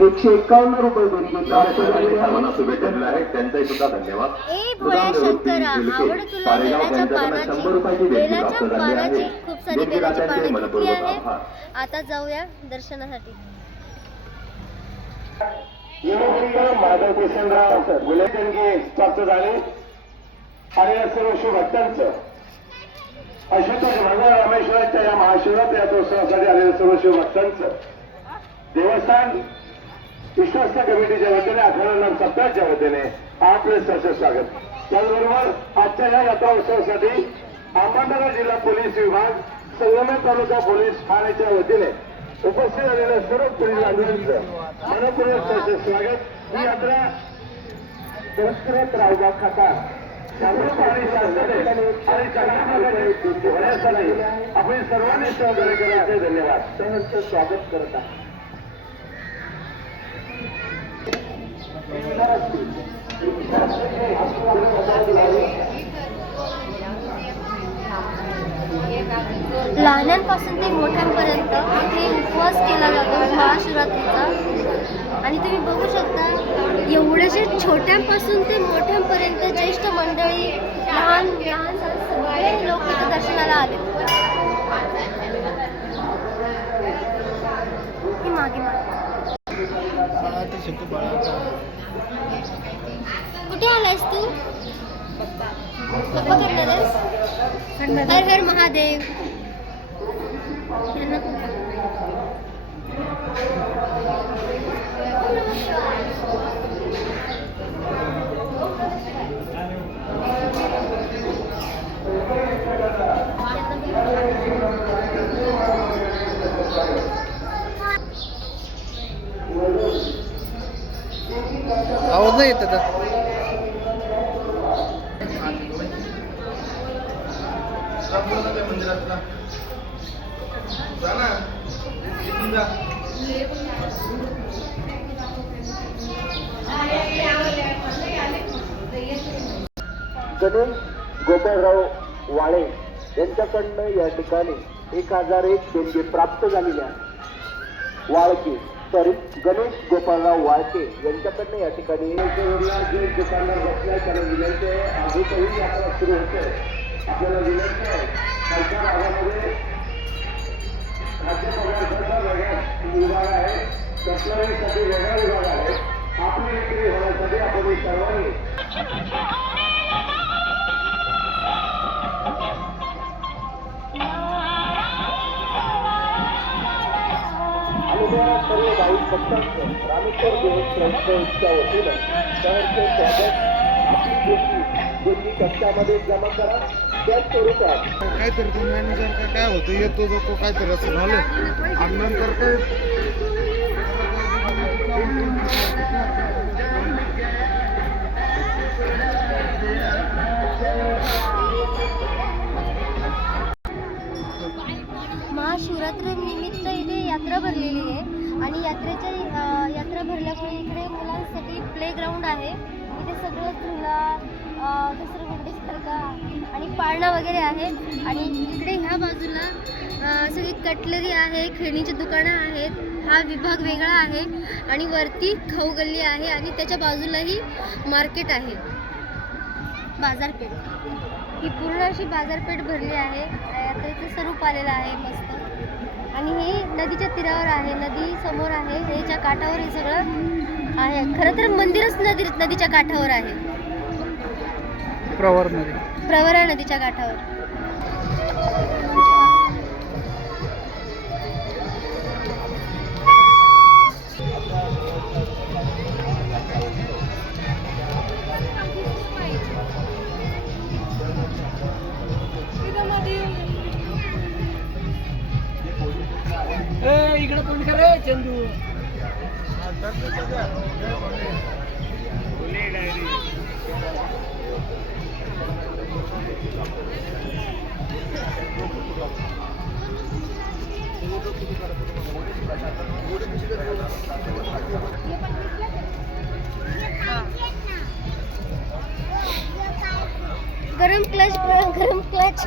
एकशे एकावन्न रुपये देणगी आहे. त्यांचाही सुद्धा धन्यवाद. आता जाऊया दर्शनासाठी. माधव किशनराव गुलेकरगे प्राप्त झाले. आणि या सर्व शुभभक्तांचं अशुतोष भगवान रामेश्वराच्या या महाशिवरात्र यात्रोत्सवासाठी आलेल्या सर्व शिवभक्तांचं देवस्थान विश्वस्त कमिटीच्या वतीने अठरा नंबर सत्ताच्या वतीने आपले सहर्ष स्वागत त्याचबरोबर आजच्या या यात्राउत्सवासाठी अहमदनगर जिल्हा पोलीस विभाग संगमेर तालुका पोलीस ठाण्याच्या वतीने उपस्थित झालेल्या सर्व पोलीस बांधवांचं मनपूर्वक सहर्ष स्वागत ही यात्रा पुरस्कृत रावगाव खाता आणि होण्यासाठी आपण सर्वांनी सहकार्य करायचे धन्यवाद सहर्ष स्वागत करत आहे. लहानांपासून ते मोठ्यांपर्यंत इथे उपवास केला जातो महाशिवरात्रीचा. आणि तुम्ही बघू शकता एवढेसे छोट्यांपासून ते मोठ्यांपर्यंत ज्येष्ठ मंडळी लहान लहान सगळे लोक इथे दर्शनाला आले. मागे मागे. कुठे आलायस तू? पप्पा करणार हर हर महादेव यांना मजा नाही येत गोपाळराव वाळे यांच्याकडनं या ठिकाणी एक हजार एक देणगी प्राप्त झालेल्या वाळकी. सॉरी गणेश गोपालराव वाळके यांच्याकडनं या ठिकाणी जे दुकानदार बसल्या. त्याला विनंती आहे. आधीतही यात्रा सुरू होते. आपल्याला विनंती आहे. खालच्या भागामध्ये खाद्यपदार्थाचा वेगळा विभाग आहे. कटलरीसाठी वेगळा विभाग आहे. आपली विक्री होण्यासाठी आपण सर्वांनी सर्व भाविक भक्तांचं रामेश्वर देव ट्रस्टच्या वतीनं शहरचे स्वागत. आपली गोष्टी गोष्टी कक्षामध्ये जमा करा. त्याच स्वरूपात. काहीतरी तो मॅनेजर का काय होतं? येतो जातो काहीतरी असं झालं. आणि नंतर काय महाशिवरात्री निमित्त इथे यात्रा भरलेली आहे. आणि यात्रेच्या यात्रा भरल्यामुळे इकडे मुलांसाठी प्लेग्राऊंड आहे. इथे सगळं झुला दुसरं घसरगुंडी स्पर्धा आणि पाळणा वगैरे आहे. आणि इकडे ह्या बाजूला सगळी कटलरी आहे खेळणीची दुकानं आहेत. हा विभाग वेगळा आहे आणि वरती खाऊ गल्ली आहे आणि त्याच्या बाजूलाही मार्केट आहे. बाजारपेठ. ही पूर्ण अशी बाजारपेठ भरली आहे. यात्रेचं स्वरूप आलेलं आहे मस्त. आणि हे नदीच्या तीरावर आहे नदी समोर आहे ह्याच्या काठावर हे सगळं आहे. खरं तर मंदिरच नदी नदीच्या काठावर आहे. प्रवारमध्ये प्रवरा नदीच्या काठावर. चंदू गरम क्लच गरम क्लच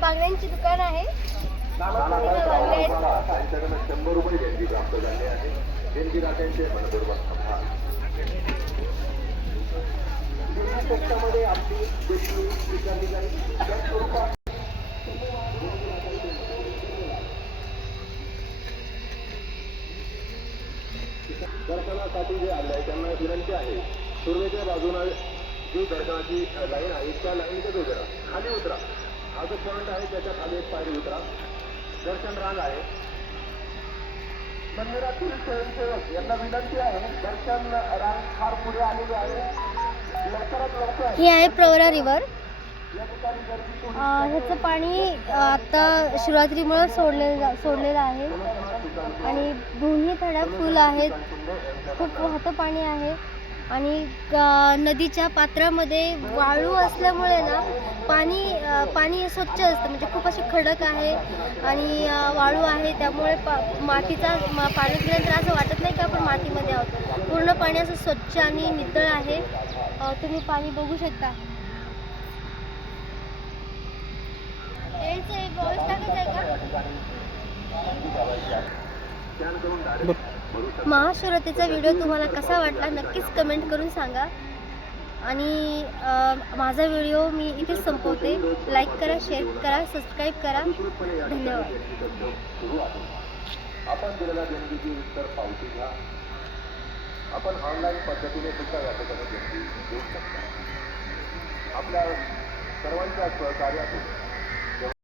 बांगड्यांची दुकान आहे. शंभर रुपये देणगी प्राप्त झाली आहे देणगी दात्यांचे मनपूर्वक आभार पक्षामध्ये आपली देशमुख स्वीकारली जाईल त्या स्वरूपात दर्शनासाठी जे आले आहे त्यांना विनंती आहे पूर्वेच्या बाजूला जी दर्शनाची लाईन आहे त्या लाईनच उतरा खाली उतरा. हा जो पॉईंट आहे त्याच्याखाली एक पायरी उतरा. दर्शन रांग आहे. मंदिरातील स्वयंसेवक यांना विनंती आहे दर्शन रांग फार पुढे आलेली आहे. लवकरात लवकर. ही आहे प्रवरा रिव्हर ह्याचं पाणी आता शिवरात्रीमुळे सोडलेलं जा- सोडलेलं आहे. आणि दोन्ही थड्या फुल आहेत. खूप वाहतं पाणी आहे. आणि नदीच्या पात्रामध्ये वाळू असल्यामुळे ना पाणी पाणी स्वच्छ असतं. म्हणजे खूप असे खडक आहे आणि वाळू आहे. त्यामुळे पा मातीचा मा- पाणी पिल्यानंतर असं वाटत नाही की आपण मातीमध्ये आहोत. पूर्ण पाणी असं स्वच्छ आणि नितळ आहे. तुम्ही पाणी बघू शकता. यायचं आहे, टाकत आहे का? महाशिवरात्रीचा व्हिडिओ तुम्हाला कसा वाटला नक्कीच कमेंट करून सांगा. आणि माझा व्हिडिओ मी इथेच संपवते. लाईक करा शेअर करा सबस्क्राईब करा. धन्यवाद. आपण दिलेल्या देणगीची उत्तर पावती घ्या. आपण ऑनलाईन पद्धतीने सुद्धा या ठिकाणी देऊ शकता. आपल्या सर्वांच्या सहकार्यातून